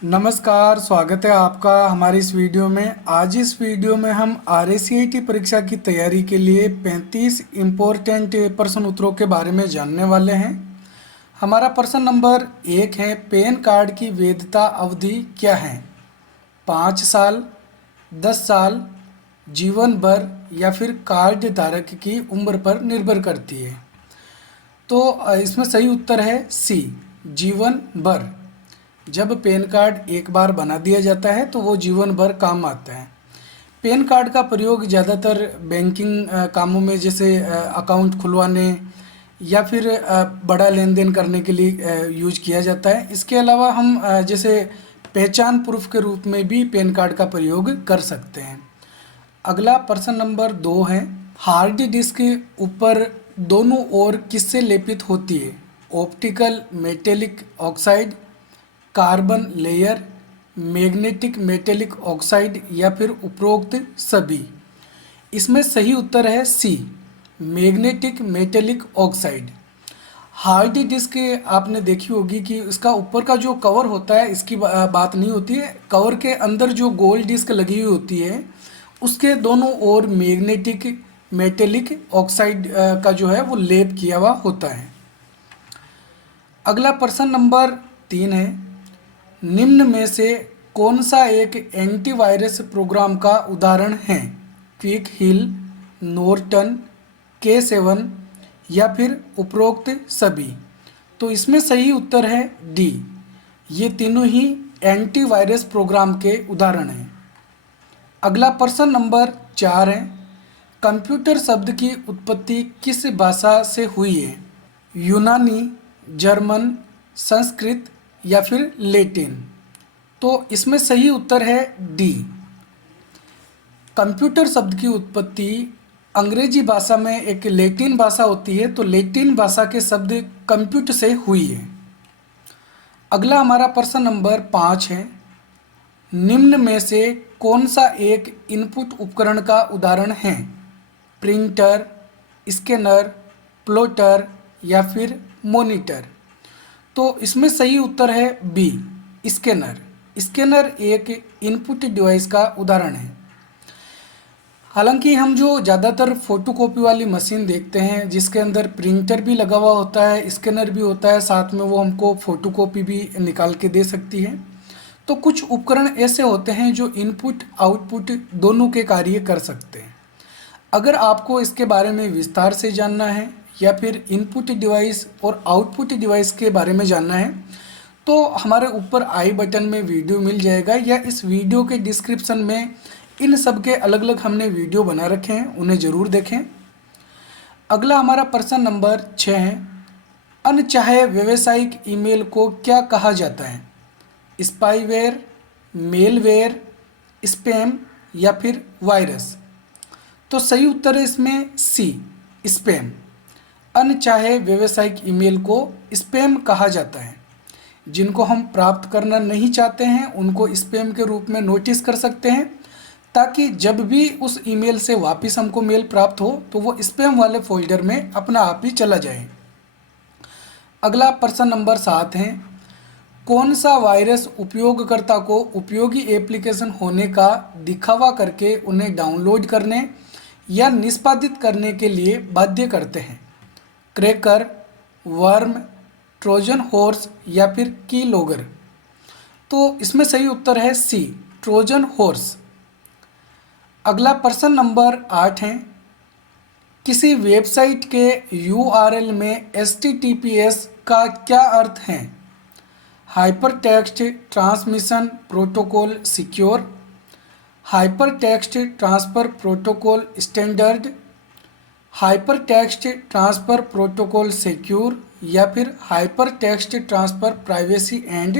नमस्कार, स्वागत है आपका हमारी इस वीडियो में। आज इस वीडियो में हम RACIT परीक्षा की तैयारी के लिए 35 इम्पोर्टेंट प्रश्न उत्तरों के बारे में जानने वाले हैं। हमारा प्रश्न नंबर 1 है, पैन कार्ड की वैधता अवधि क्या है? 5 साल, 10 साल, जीवन भर या फिर कार्ड धारक की उम्र पर निर्भर करती है। तो इसमें सही उत्तर है सी, जीवन भर। जब पैन कार्ड एक बार बना दिया जाता है तो वो जीवन भर काम आता है। पैन कार्ड का प्रयोग ज़्यादातर बैंकिंग कामों में, जैसे अकाउंट खुलवाने या फिर बड़ा लेन देन करने के लिए यूज किया जाता है। इसके अलावा हम जैसे पहचान प्रूफ के रूप में भी पैन कार्ड का प्रयोग कर सकते हैं। अगला प्रश्न नंबर 2 है, हार्ड डिस्क के ऊपर दोनों ओर किससे लेपित होती है? Optical metallic oxide, carbon layer, magnetic metallic oxide या फिर उपरोक्त सभी। इसमें सही उत्तर है C, magnetic metallic oxide. Hard disk आपने देखी होगी कि इसका ऊपर का जो कवर होता है, इसकी बात नहीं होती है। कवर के अंदर जो गोल डिस्क लगी हुई होती है, उसके दोनों ओर मैग्नेटिक मेटेलिक ऑक्साइड का जो है वो लेप किया हुआ होता है। अगला प्रश्न नंबर 3 है, निम्न में से कौन सा एक एंटीवायरस प्रोग्राम का उदाहरण है? क्विक हिल, नॉर्टन, K7 या फिर उपरोक्त सभी। तो इसमें सही उत्तर है डी, ये तीनों ही एंटीवायरस प्रोग्राम के उदाहरण हैं। अगला प्रश्न नंबर 4 है, कंप्यूटर शब्द की उत्पत्ति किस भाषा से हुई है? यूनानी, जर्मन, संस्कृत या फिर लैटिन। तो इसमें सही उत्तर है डी, कंप्यूटर शब्द की उत्पत्ति अंग्रेजी भाषा में एक लैटिन भाषा होती है, तो लैटिन भाषा के शब्द कंप्यूटर से हुई है। अगला हमारा प्रश्न नंबर 5 है, निम्न में से कौन सा एक इनपुट उपकरण का उदाहरण है? प्रिंटर, स्कैनर, प्लॉटर या फिर मॉनिटर। तो इसमें सही उत्तर है बी, स्कैनर। स्कैनर एक इनपुट डिवाइस का उदाहरण है। हालांकि हम जो ज़्यादातर फोटोकॉपी वाली मशीन देखते हैं, जिसके अंदर प्रिंटर भी लगा हुआ होता है, स्कैनर भी होता है, साथ में वो हमको फोटोकॉपी भी निकाल के दे सकती है। तो कुछ उपकरण ऐसे होते हैं जो इनपुट आउटपुट दोनों के कार्य कर सकते हैं। अगर आपको इसके बारे में विस्तार से जानना है या फिर इनपुट डिवाइस और आउटपुट डिवाइस के बारे में जानना है, तो हमारे ऊपर आई बटन में वीडियो मिल जाएगा, या इस वीडियो के डिस्क्रिप्शन में इन सब के अलग अलग हमने वीडियो बना रखे हैं, उन्हें ज़रूर देखें। अगला हमारा प्रश्न नंबर 6 है, अनचाहे व्यावसायिक ईमेल को क्या कहा जाता है? स्पाईवेयर, मेलवेयर, स्पैम या फिर वायरस। तो सही उत्तर है इसमें सी, स्पैम। अनचाहे व्यावसायिक ईमेल को स्पैम कहा जाता है। जिनको हम प्राप्त करना नहीं चाहते हैं उनको स्पैम के रूप में नोटिस कर सकते हैं, ताकि जब भी उस ईमेल से वापस हमको मेल प्राप्त हो तो वो स्पैम वाले फोल्डर में अपना आप ही चला जाए। अगला प्रश्न नंबर 7 है, कौन सा वायरस उपयोगकर्ता को उपयोगी एप्लीकेशन होने का दिखावा करके उन्हें डाउनलोड करने या निष्पादित करने के लिए बाध्य करते हैं? क्रैकर, वर्म, ट्रोजन हॉर्स या फिर की लॉगर। तो इसमें सही उत्तर है सी, ट्रोजन हॉर्स। अगला प्रश्न नंबर 8 है, किसी वेबसाइट के URL में HTTPS का क्या अर्थ है? Hypertext transmission protocol secure, hypertext transfer protocol standard, hypertext transfer protocol secure या फिर hypertext transfer privacy and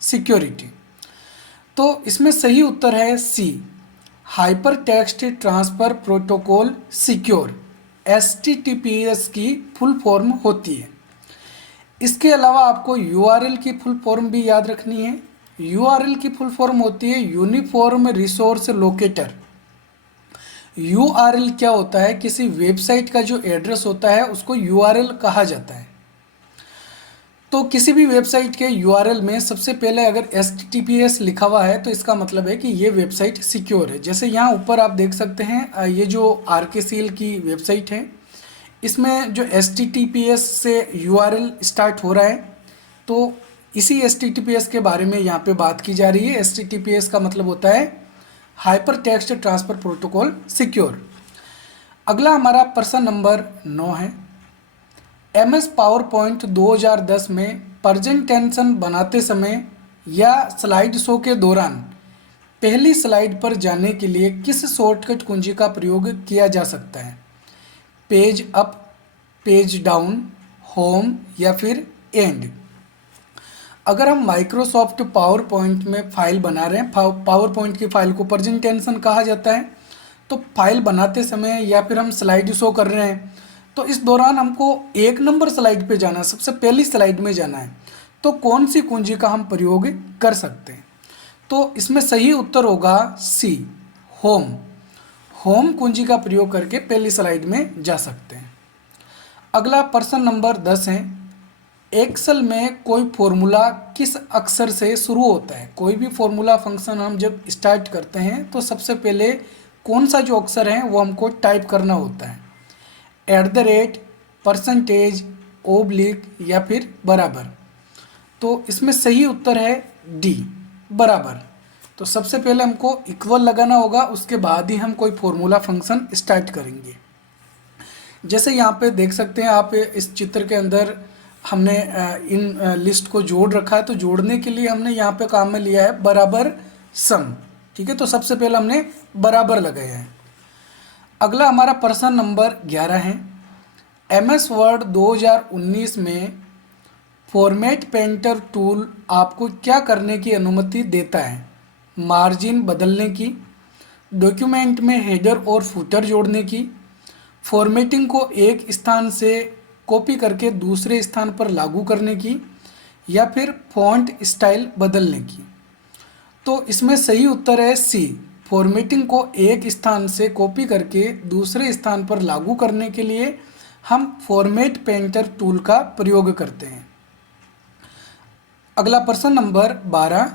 security. तो इसमें सही उत्तर है C, hypertext transfer protocol secure. HTTPS की फुल फॉर्म होती है। इसके अलावा आपको URL की फुल फॉर्म भी याद रखनी है। URL की फुल फॉर्म होती है यूनिफॉर्म रिसोर्स लोकेटर। URL क्या होता है? किसी वेबसाइट का जो एड्रेस होता है उसको URL कहा जाता है। तो किसी भी वेबसाइट के यूआरएल में सबसे पहले अगर HTTPS लिखा हुआ है तो इसका मतलब है कि ये वेबसाइट सिक्योर है। जैसे यहाँ ऊपर आप देख सकते हैं ये जो RKCL की वेबसाइट है, इसमें जो HTTPS से यूआरएल स्टार्ट हो रहा है, तो इसी HTTPS के बारे में यहाँ पे बात की जा रही है। HTTPS का मतलब होता है hyper text transfer protocol secure. अगला हमारा प्रश्न नंबर 9 है। MS पावर पॉइंट 2010 में प्रेजेंटेशन बनाते समय या स्लाइड शो के दौरान पहली स्लाइड पर जाने के लिए किस शॉर्टकट कुंजी का प्रयोग किया जा सकता है? Page up, page down, home या फिर एंड। अगर हम माइक्रोसॉफ्ट पावर पॉइंट में फाइल बना रहे हैं, पावर पॉइंट की फाइल को प्रेजेंटेशन कहा जाता है, तो फाइल बनाते समय या फिर हम स्लाइड शो कर रहे हैं, तो इस दौरान हमको 1 नंबर स्लाइड पे जाना है, सबसे पहली स्लाइड में जाना है, तो कौन सी कुंजी का हम प्रयोग कर सकते हैं? तो इसमें सही उत्तर होगा सी, होम। होम कुंजी का प्रयोग करके पहली स्लाइड में जा सकते हैं। अगला प्रश्न नंबर 10 है। एक्सेल में कोई फॉर्मूला किस अक्षर से शुरू होता है? कोई भी फॉर्मूला फंक्शन हम जब स्टार्ट करते हैं तो सबसे पहले कौन सा जो अक्षर है वो हमको टाइप करना होता है? @ परसेंटेज, ओब्लिक या फिर बराबर। तो इसमें सही उत्तर है डी, बराबर। तो सबसे पहले हमको इक्वल लगाना होगा, उसके बाद ही हम कोई फॉर्मूला फंक्शन स्टार्ट करेंगे। जैसे यहाँ पे देख सकते हैं आप, इस चित्र के अंदर हमने इन लिस्ट को जोड़ रखा है, तो जोड़ने के लिए हमने यहाँ पे काम में लिया है बराबर सम। ठीक है, तो सबसे पहले हमने बराबर लगाया है। अगला हमारा प्रश्न नंबर 11 है। MS वर्ड 2019 में फॉर्मेट पेंटर टूल आपको क्या करने की अनुमति देता है? मार्जिन बदलने की, डॉक्यूमेंट में हेडर और फुटर जोड़ने की, फॉर्मेटिंग को एक स्थान से कॉपी करके दूसरे स्थान पर लागू करने की, या फिर फॉन्ट स्टाइल बदलने की। तो इसमें सही उत्तर है सी, फॉर्मेटिंग को एक स्थान से कॉपी करके दूसरे स्थान पर लागू करने के लिए हम फॉर्मेट पेंटर टूल का प्रयोग करते हैं। अगला प्रश्न नंबर 12।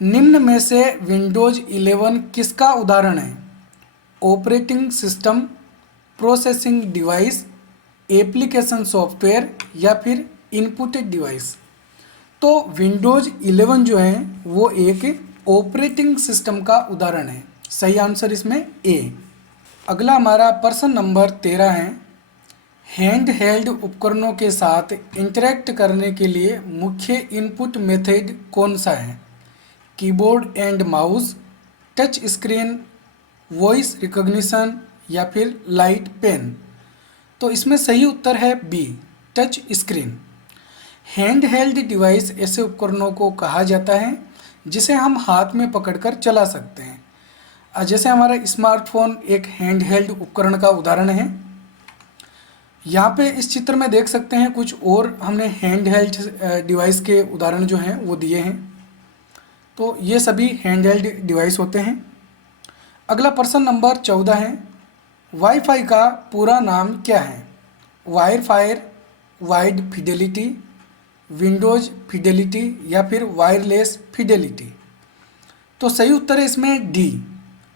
निम्न में से विंडोज 11 किसका उदाहरण है? Operating system, processing device, application software या फिर इनपुट डिवाइस। तो विंडोज 11 जो है वो एक ऑपरेटिंग सिस्टम का उदाहरण है। सही आंसर इसमें ए। अगला हमारा प्रश्न नंबर 13 है। हैंड हेल्ड उपकरणों के साथ इंटरेक्ट करने के लिए मुख्य इनपुट मेथड कौन सा है? Keyboard and mouse, touch screen, voice recognition या फिर लाइट पेन। तो इसमें सही उत्तर है B, touch screen. Hand held device ऐसे उपकरणों को कहा जाता है जिसे हम हाथ में पकड़कर चला सकते हैं। जैसे हमारा स्मार्टफोन एक हैंड हेल्ड उपकरण का उदाहरण है। यहाँ पे इस चित्र में देख सकते हैं कुछ और हमने हैंड हेल्ड डिवाइस के उदाहरण जो हैं वो दिए हैं। तो ये सभी हैंड हेल्ड डिवाइस होते हैं। अगला प्रश्न नंबर 14 है। वाईफाई का पूरा नाम क्या है? वायरफायर, वाइड फिडेलिटी, विंडोज फिडेलिटी या फिर वायरलेस फिडेलिटी। तो सही उत्तर है इसमें डी,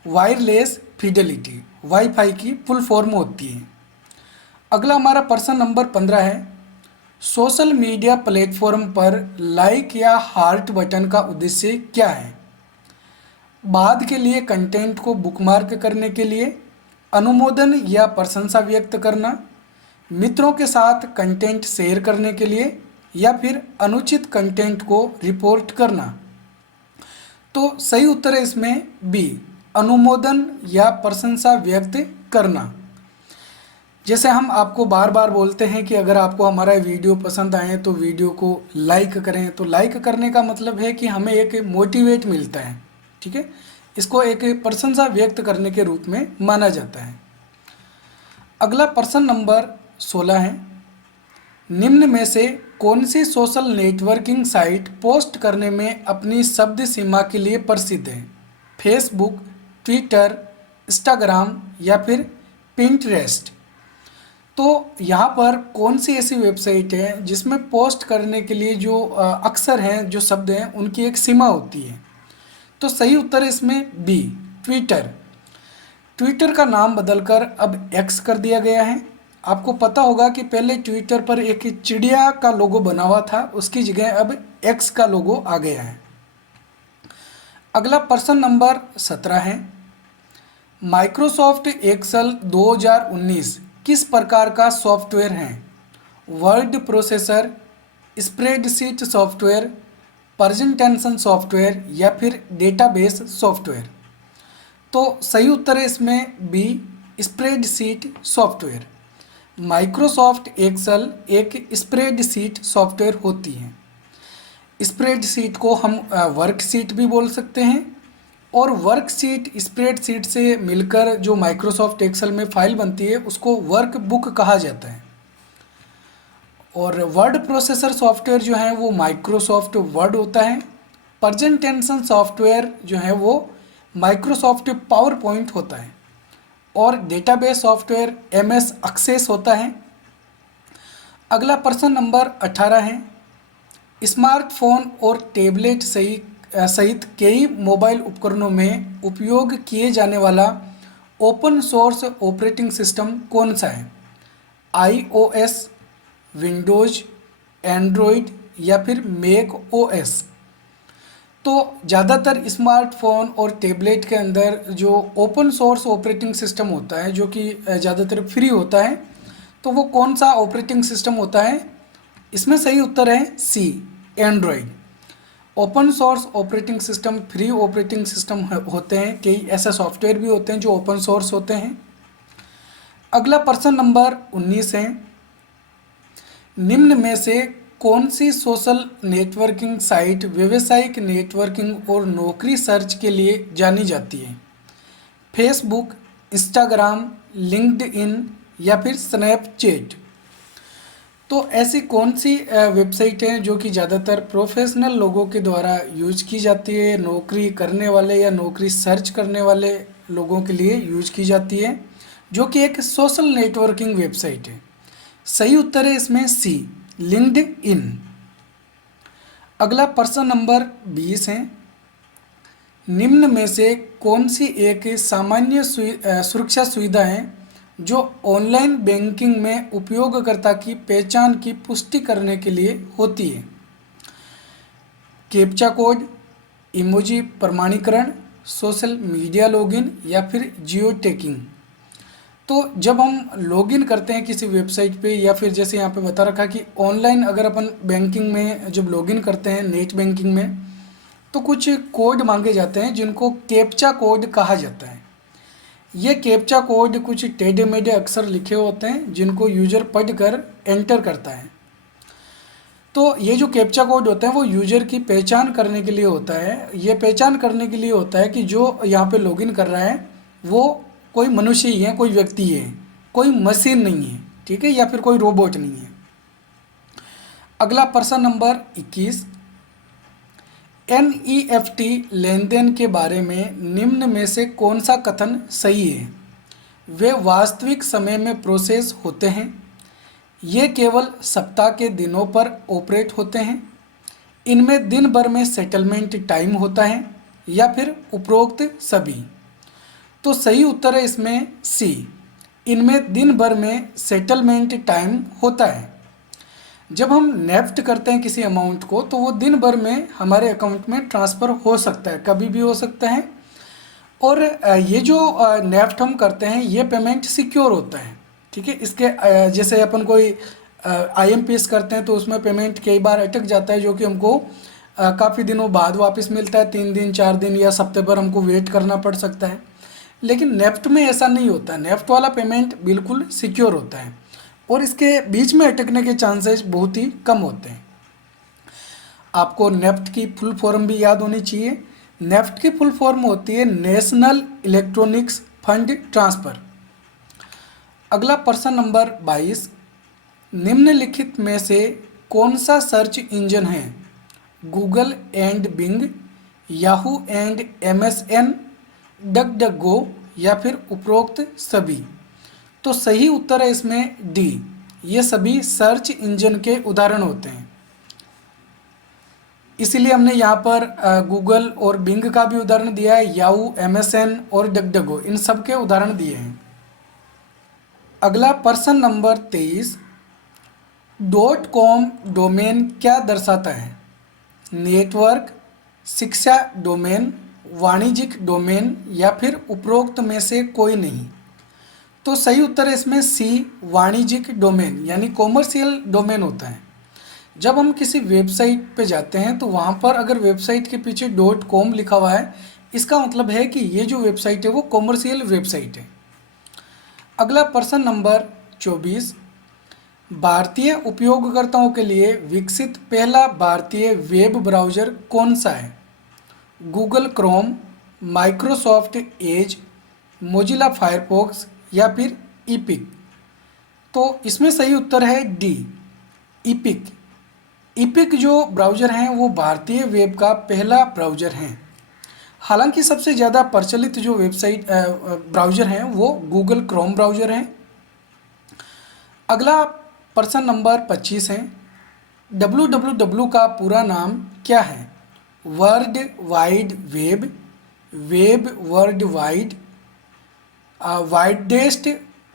वायरलेस फिडेलिटी। वाईफाई की फुल फॉर्म होती है। अगला हमारा प्रश्न नंबर 15 है। सोशल मीडिया प्लेटफॉर्म पर लाइक या हार्ट बटन का उद्देश्य क्या है? बाद के लिए कंटेंट को बुकमार्क करने के लिए, अनुमोदन या प्रशंसा व्यक्त करना, मित्रों के साथ कंटेंट शेयर करने के लिए या फिर अनुचित कंटेंट को रिपोर्ट करना। तो सही उत्तर है इसमें बी, अनुमोदन या प्रशंसा व्यक्त करना। जैसे हम आपको बार बार बोलते हैं कि अगर आपको हमारा वीडियो पसंद आए तो वीडियो को लाइक करें, तो लाइक करने का मतलब है कि हमें एक मोटिवेट मिलता है। ठीक है, इसको एक प्रशंसा व्यक्त करने के रूप में माना जाता है। अगला प्रश्न नंबर 16 है। निम्न में से कौन सी सोशल नेटवर्किंग साइट पोस्ट करने में अपनी शब्द सीमा के लिए प्रसिद्ध है? फेसबुक, ट्विटर, इंस्टाग्राम या फिर पिंटरेस्ट। तो यहाँ पर कौन सी ऐसी वेबसाइट है जिसमें पोस्ट करने के लिए जो अक्षर हैं, जो शब्द हैं, उनकी एक सीमा होती है? तो सही उत्तर है इसमें बी, ट्विटर। ट्विटर का नाम बदलकर अब एक्स कर दिया गया है। आपको पता होगा कि पहले ट्विटर पर एक चिड़िया का लोगो बना हुआ था, उसकी जगह अब एक्स का लोगो आ गया है। अगला प्रश्न नंबर 17 है, माइक्रोसॉफ्ट एक्सेल 2019 किस प्रकार का सॉफ्टवेयर है? Word processor, spreadsheet software, presentation software या फिर डेटाबेस सॉफ्टवेयर? तो सही उत्तर है इसमें B, spreadsheet software. Microsoft Excel एक स्प्रेडशीट सॉफ्टवेयर होती है। स्प्रेडशीट को हम वर्कशीट भी बोल सकते हैं, और वर्कशीट स्प्रेडशीट से मिलकर जो माइक्रोसॉफ्ट एक्सेल में फाइल बनती है उसको वर्कबुक कहा जाता है। और वर्ड प्रोसेसर सॉफ्टवेयर जो है वो माइक्रोसॉफ्ट वर्ड होता है। प्रेजेंटेशन सॉफ्टवेयर जो है वो माइक्रोसॉफ्ट पावर पॉइंट होता है। और डेटाबेस सॉफ्टवेयर MS एक्सेस होता है। अगला प्रश्न नंबर 18 है, स्मार्टफोन और टैबलेट सहित कई मोबाइल उपकरणों में उपयोग किए जाने वाला ओपन सोर्स ऑपरेटिंग सिस्टम कौन सा है? iOS, विंडोज, एंड्रॉयड या फिर मैक OS? तो ज़्यादातर स्मार्टफोन और टैबलेट के अंदर जो ओपन सोर्स ऑपरेटिंग सिस्टम होता है, जो कि ज़्यादातर फ्री होता है, तो वो कौन सा ऑपरेटिंग सिस्टम होता है? इसमें सही उत्तर है C, Android. Open source operating system free operating system होते हैं, कई ऐसे सॉफ्टवेयर भी होते हैं जो ओपन सोर्स होते हैं। अगला प्रश्न नंबर 19 है, निम्न में से कौन सी सोशल नेटवर्किंग साइट व्यावसायिक नेटवर्किंग और नौकरी सर्च के लिए जानी जाती है? फेसबुक, इंस्टाग्राम, लिंक्डइन या फिर स्नैपचैट? तो ऐसी कौन सी वेबसाइट हैं जो कि ज़्यादातर प्रोफेशनल लोगों के द्वारा यूज की जाती है, नौकरी करने वाले या नौकरी सर्च करने वाले लोगों के लिए यूज की जाती है, जो कि एक सोशल नेटवर्किंग वेबसाइट है? सही उत्तर है इसमें सी, लिंक्डइन। अगला प्रश्न नंबर 20 है, निम्न में से कौन सी एक सामान्य सुरक्षा सुविधा है जो ऑनलाइन बैंकिंग में उपयोगकर्ता की पहचान की पुष्टि करने के लिए होती है? कैप्चा कोड, इमोजी प्रमाणीकरण, सोशल मीडिया लॉगिन या फिर जियो टैगिंग? तो जब हम लॉगिन करते हैं किसी वेबसाइट पे, या फिर जैसे यहाँ पे बता रखा कि ऑनलाइन अगर अपन बैंकिंग में जब लॉगिन करते हैं नेट बैंकिंग में, तो कुछ कोड मांगे जाते हैं जिनको कैप्चा कोड कहा जाता है। ये कैप्चा कोड कुछ टेढ़े मेढ़े अक्षर लिखे होते हैं जिनको यूजर पढ़कर एंटर करता है। तो ये जो कैप्चा कोड होता है वो यूजर की पहचान करने के लिए होता है। ये पहचान करने के लिए होता है कि जो यहाँ पे लॉगिन कर रहा है वो कोई मनुष्य ही है, कोई व्यक्ति है, कोई मशीन नहीं है, ठीक है, या फिर कोई रोबोट नहीं है। अगला प्रश्न नंबर 21, NEFT लेन देन के बारे में निम्न में से कौन सा कथन सही है? वे वास्तविक समय में प्रोसेस होते हैं, ये केवल सप्ताह के दिनों पर ऑपरेट होते हैं, इनमें दिन भर में सेटलमेंट टाइम होता है, या फिर उपरोक्त सभी? तो सही उत्तर है इसमें सी, इनमें दिन भर में सेटलमेंट टाइम होता है। जब हम नेफ्ट करते हैं किसी अमाउंट को तो वो दिन भर में हमारे अकाउंट में ट्रांसफ़र हो सकता है, कभी भी हो सकता है। और ये जो नेफ्ट हम करते हैं ये पेमेंट सिक्योर होता है, ठीक है। इसके जैसे अपन कोई IMPS करते हैं तो उसमें पेमेंट कई बार अटक जाता है, जो कि हमको काफ़ी दिनों बाद वापस मिलता है, 3 दिन 4 दिन या हफ्ते भर हमको वेट करना पड़ सकता है। लेकिन नेफ्ट में ऐसा नहीं होता, नेफ्ट वाला पेमेंट बिल्कुल सिक्योर होता है और इसके बीच में अटकने के चांसेस बहुत ही कम होते हैं। आपको नेफ्ट की फुल फॉर्म भी याद होनी चाहिए। नेफ्ट की फुल फॉर्म होती है नेशनल इलेक्ट्रॉनिक्स फंड ट्रांसफ़र। अगला प्रश्न नंबर 22, निम्नलिखित में से कौन सा सर्च इंजन है? Google and Bing, Yahoo and MSN, DuckDuckGo या फिर उपरोक्त सभी? तो सही उत्तर है इसमें डी, ये सभी सर्च इंजन के उदाहरण होते हैं। इसीलिए हमने यहाँ पर गूगल और बिंग का भी उदाहरण दिया है, याहू, एमएसएन और डगडगो, इन सब के उदाहरण दिए हैं। अगला प्रश्न नंबर 23, .com डोमेन क्या दर्शाता है? नेटवर्क, शिक्षा डोमेन, वाणिज्यिक डोमेन या फिर उपरोक्त में से कोई नहीं। तो सही उत्तर है इसमें सी, वाणिज्यिक डोमेन, यानी कॉमर्शियल डोमेन होता है। जब हम किसी वेबसाइट पे जाते हैं तो वहाँ पर अगर वेबसाइट के पीछे .com लिखा हुआ है, इसका मतलब है कि ये जो वेबसाइट है वो कॉमर्शियल वेबसाइट है। अगला प्रश्न नंबर 24, भारतीय उपयोगकर्ताओं के लिए विकसित पहला भारतीय वेब ब्राउज़र कौन सा है? Google Chrome, Microsoft Edge, Mozilla Firefox या फिर ईपिक। तो इसमें सही उत्तर है डी, ईपिक। ईपिक जो ब्राउज़र हैं वो भारतीय वेब का पहला ब्राउज़र हैं। हालांकि सबसे ज़्यादा प्रचलित जो वेबसाइट ब्राउज़र हैं वो गूगल क्रोम ब्राउज़र हैं। अगला प्रश्न नंबर 25 है, www का पूरा नाम क्या है? World wide web, web world wide, widest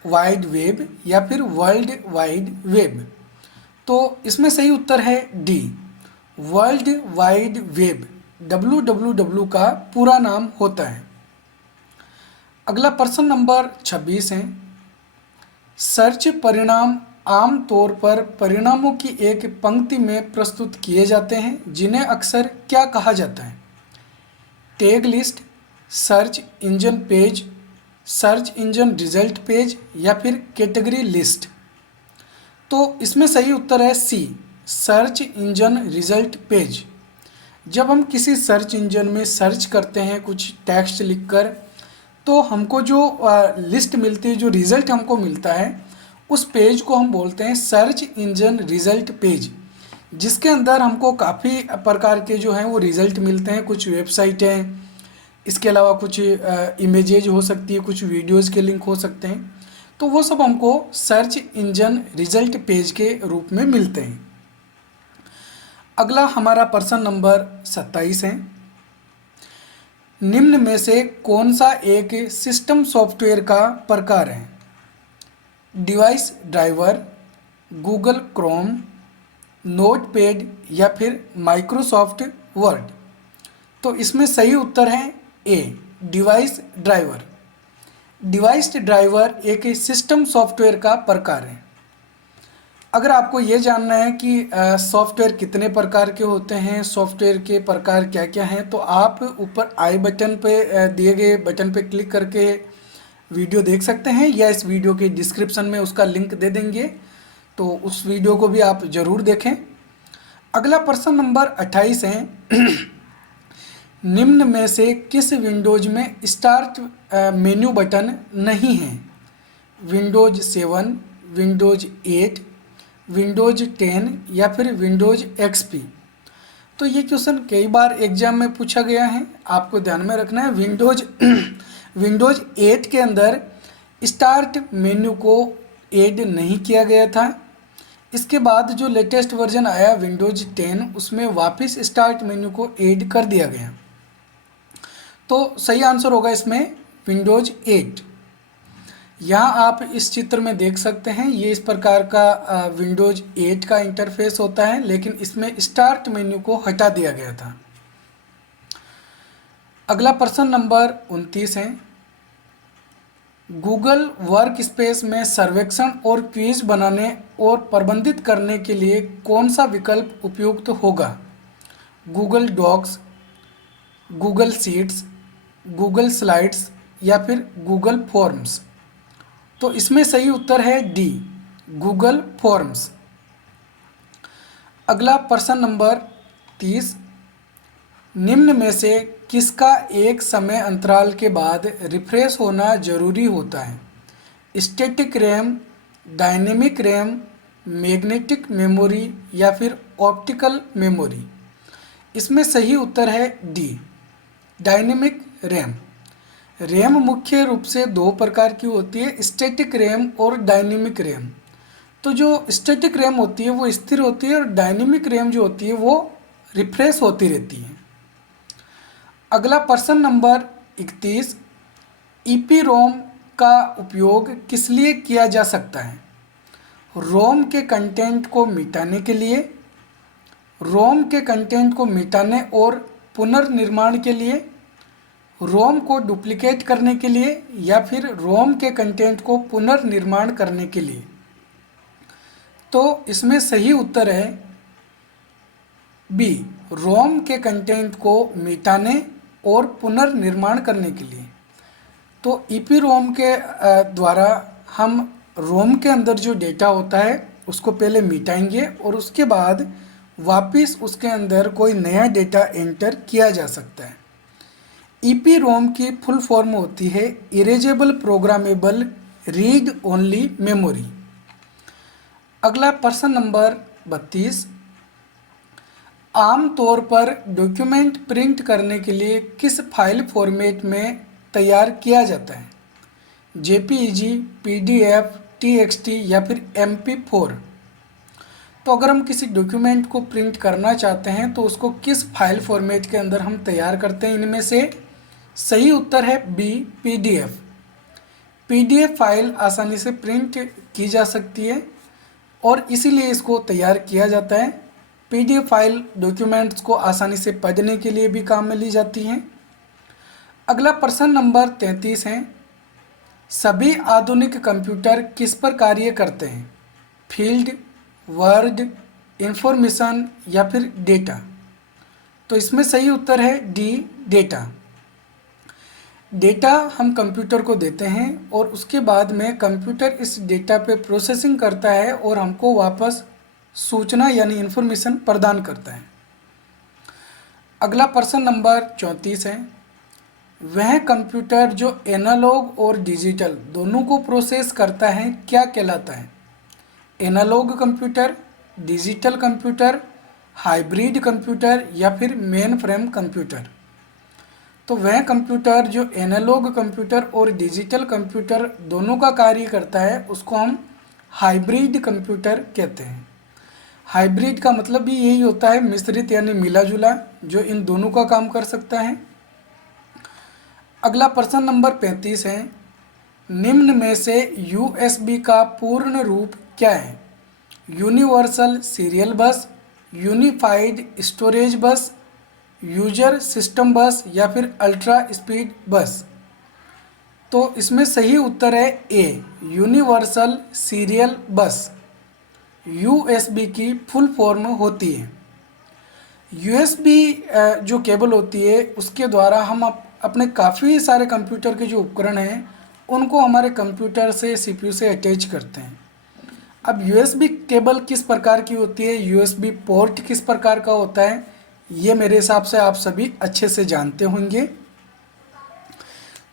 wide web या फिर वर्ल्ड वाइड वेब। तो इसमें सही उत्तर है D, world wide web www का पूरा नाम होता है। अगला प्रश्न नंबर 26 है, सर्च परिणाम आम तौर पर परिणामों की एक पंक्ति में प्रस्तुत किए जाते हैं जिन्हें अक्सर क्या कहा जाता है? Tag list, search engine page, search engine result page या फिर कैटेगरी लिस्ट। तो इसमें सही उत्तर है सी, सर्च इंजन रिजल्ट पेज। जब हम किसी सर्च इंजन में सर्च करते हैं कुछ टेक्स्ट लिखकर, तो हमको जो लिस्ट मिलती है, जो रिज़ल्ट हमको मिलता है, उस पेज को हम बोलते हैं सर्च इंजन रिज़ल्ट पेज, जिसके अंदर हमको काफ़ी प्रकार के जो हैं वो रिज़ल्ट मिलते हैं। कुछ वेबसाइट हैं, इसके अलावा कुछ इमेजेज हो सकती है, कुछ वीडियोज़ के लिंक हो सकते हैं। तो वो सब हमको सर्च इंजन रिज़ल्ट पेज के रूप में मिलते हैं। अगला हमारा प्रश्न नंबर 27 है, निम्न में से कौन सा एक सिस्टम सॉफ्टवेयर का प्रकार है? Device driver, Google Chrome, notepad या फिर माइक्रोसॉफ्ट वर्ड। तो इसमें सही उत्तर है ए, डिवाइस ड्राइवर। डिवाइस ड्राइवर एक सिस्टम सॉफ्टवेयर का प्रकार है। अगर आपको ये जानना है कि सॉफ्टवेयर कितने प्रकार के होते हैं, सॉफ्टवेयर के प्रकार क्या क्या हैं, तो आप ऊपर आई बटन पे दिए गए बटन पे क्लिक करके वीडियो देख सकते हैं, या इस वीडियो के डिस्क्रिप्शन में उसका लिंक दे देंगे, तो उस वीडियो को भी आप ज़रूर देखें। अगला प्रश्न नंबर 28 है, निम्न में से किस विंडोज में स्टार्ट मेन्यू बटन नहीं है? विंडोज 7, विंडोज 8, विंडोज 10 या फिर विंडोज एक्सपी। तो ये क्वेश्चन कई बार एग्जाम में पूछा गया है, आपको ध्यान में रखना है। विंडोज 8 के अंदर स्टार्ट मेन्यू को ऐड नहीं किया गया था। इसके बाद जो लेटेस्ट वर्जन आया विंडोज 10, उसमें वापस स्टार्ट मेन्यू को ऐड कर दिया गया। तो सही आंसर होगा इसमें विंडोज 8। यहाँ आप इस चित्र में देख सकते हैं, ये इस प्रकार का विंडोज 8 का इंटरफेस होता है, लेकिन इसमें स्टार्ट मेन्यू को हटा दिया गया था। अगला प्रश्न नंबर 29 है, गूगल वर्क स्पेस में सर्वेक्षण और क्विज बनाने और प्रबंधित करने के लिए कौन सा विकल्प उपयुक्त होगा? Google Docs, Google Sheets, Google Slides या फिर गूगल फॉर्म्स। तो इसमें सही उत्तर है डी, गूगल फॉर्म्स। अगला प्रश्न नंबर 30, निम्न में से किसका एक समय अंतराल के बाद रिफ्रेश होना जरूरी होता है? Static RAM, dynamic RAM, magnetic memory या फिर ऑप्टिकल मेमोरी। इसमें सही उत्तर है डी, डायनेमिक रैम। रैम मुख्य रूप से दो प्रकार की होती है, स्टैटिक रैम और डायनेमिक रैम। तो जो स्टैटिक रैम होती है वो स्थिर होती है और डायनेमिक रैम जो होती है वो रिफ्रेश होती रहती है। अगला प्रश्न नंबर 31, ईपी रोम का उपयोग किस लिए किया जा सकता है? रोम के कंटेंट को मिटाने के लिए, रोम के कंटेंट को मिटाने और पुनर्निर्माण के लिए, रोम को डुप्लिकेट करने के लिए, या फिर रोम के कंटेंट को पुनर्निर्माण करने के लिए। तो इसमें सही उत्तर है बी, रोम के कंटेंट को मिटाने और पुनर्निर्माण करने के लिए। तो ईपी रोम के द्वारा हम रोम के अंदर जो डेटा होता है उसको पहले मिटाएंगे और उसके बाद वापस उसके अंदर कोई नया डेटा एंटर किया जा सकता है। ईपी रोम की फुल फॉर्म होती है erasable programmable read only memory. अगला प्रश्न नंबर 32, आमतौर पर डॉक्यूमेंट प्रिंट करने के लिए किस फाइल फॉर्मेट में तैयार किया जाता है? जेपीईजी, पीडीएफ, टीएक्सटी या फिर एमपी4। तो अगर हम किसी डॉक्यूमेंट को प्रिंट करना चाहते हैं तो उसको किस फाइल फॉर्मेट के अंदर हम तैयार करते हैं? इनमें से सही उत्तर है बी, पीडीएफ। पीडीएफ फाइल आसानी से प्रिंट की जा सकती है और इसीलिए इसको तैयार किया जाता है। पीडीएफ फाइल डॉक्यूमेंट्स को आसानी से पढ़ने के लिए भी काम में ली जाती हैं। अगला प्रश्न नंबर 33 है, सभी आधुनिक कंप्यूटर किस पर कार्य करते हैं? फील्ड, वर्ड, इंफॉर्मेशन या फिर डेटा। तो इसमें सही उत्तर है डी, डेटा। डेटा हम कंप्यूटर को देते हैं और उसके बाद में कंप्यूटर इस डेटा पे प्रोसेसिंग करता है और हमको वापस सूचना यानी इन्फॉर्मेशन प्रदान करता है। अगला प्रश्न नंबर 34 है, वह कंप्यूटर जो एनालॉग और डिजिटल दोनों को प्रोसेस करता है क्या कहलाता है? Analog computer, digital computer, hybrid computer या फिर मेन फ्रेम कंप्यूटर। तो वह कंप्यूटर जो एनालॉग कंप्यूटर और डिजिटल कंप्यूटर दोनों का कार्य करता है उसको हम हाइब्रिड कंप्यूटर कहते हैं। हाइब्रिड का मतलब भी यही होता है, मिश्रित यानी मिला जुला, जो इन दोनों का काम कर सकता है। अगला प्रश्न नंबर 35 है, निम्न में से यूएसबी का पूर्ण रूप क्या है? यूनिवर्सल सीरियल बस, यूनिफाइड स्टोरेज बस, यूजर सिस्टम बस या फिर अल्ट्रा स्पीड बस। तो इसमें सही उत्तर है ए, यूनिवर्सल सीरियल बस। यूएसबी की फुल फॉर्म होती है। यूएसबी जो केबल होती है उसके द्वारा हम अपने काफ़ी सारे कंप्यूटर के जो उपकरण हैं उनको हमारे कंप्यूटर से सीपीयू से अटैच करते हैं। अब यूएसबी केबल किस प्रकार की होती है, यूएसबी पोर्ट किस प्रकार का होता है, ये मेरे हिसाब से आप सभी अच्छे से जानते होंगे।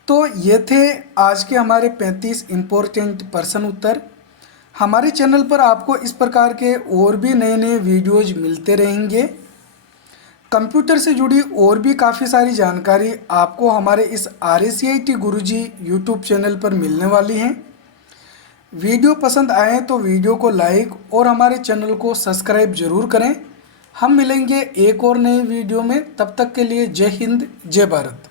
तो ये थे आज के हमारे 35 इम्पोर्टेंट प्रश्न उत्तर। हमारे चैनल पर आपको इस प्रकार के और भी नए नए वीडियोज मिलते रहेंगे। कंप्यूटर से जुड़ी और भी काफ़ी सारी जानकारी आपको हमारे इस RACIT गुरुजी यूट्यूब चैनल पर मिलने वाली हैं। वीडियो पसंद आए तो वीडियो को लाइक और हमारे चैनल को सब्सक्राइब जरूर करें। हम मिलेंगे एक और नई वीडियो में, तब तक के लिए जय हिंद, जय भारत।